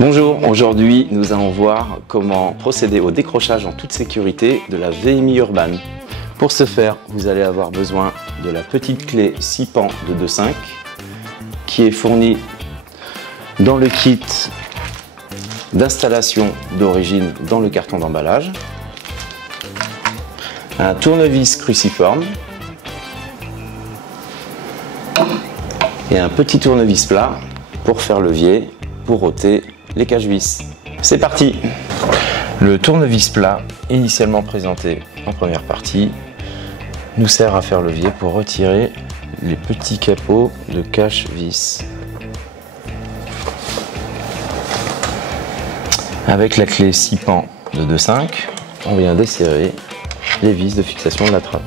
Bonjour, aujourd'hui nous allons voir comment procéder au décrochage en toute sécurité de la VMI Urban. Pour ce faire, vous allez avoir besoin de la petite clé 6 pans de 2,5 qui est fournie dans le kit d'installation d'origine dans le carton d'emballage, un tournevis cruciforme et un petit tournevis plat pour faire levier pour ôter les cache-vis. C'est parti! Le tournevis plat, initialement présenté en première partie, nous sert à faire levier pour retirer les petits capots de cache-vis. Avec la clé 6 pans de 2,5, on vient desserrer les vis de fixation de la trappe.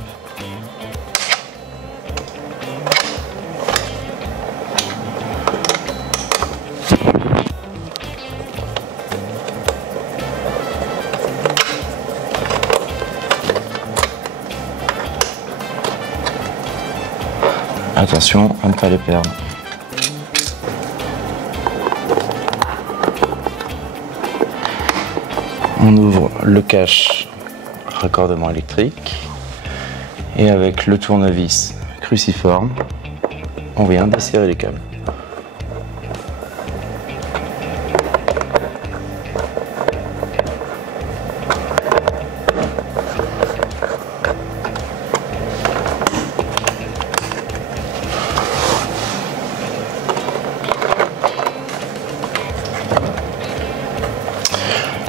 Attention à ne pas les perdre. On ouvre le cache raccordement électrique et avec le tournevis cruciforme, on vient desserrer les câbles.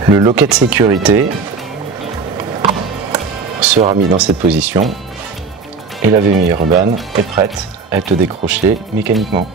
Le loquet de sécurité sera mis dans cette position et la VMI Urban est prête à être décrochée mécaniquement.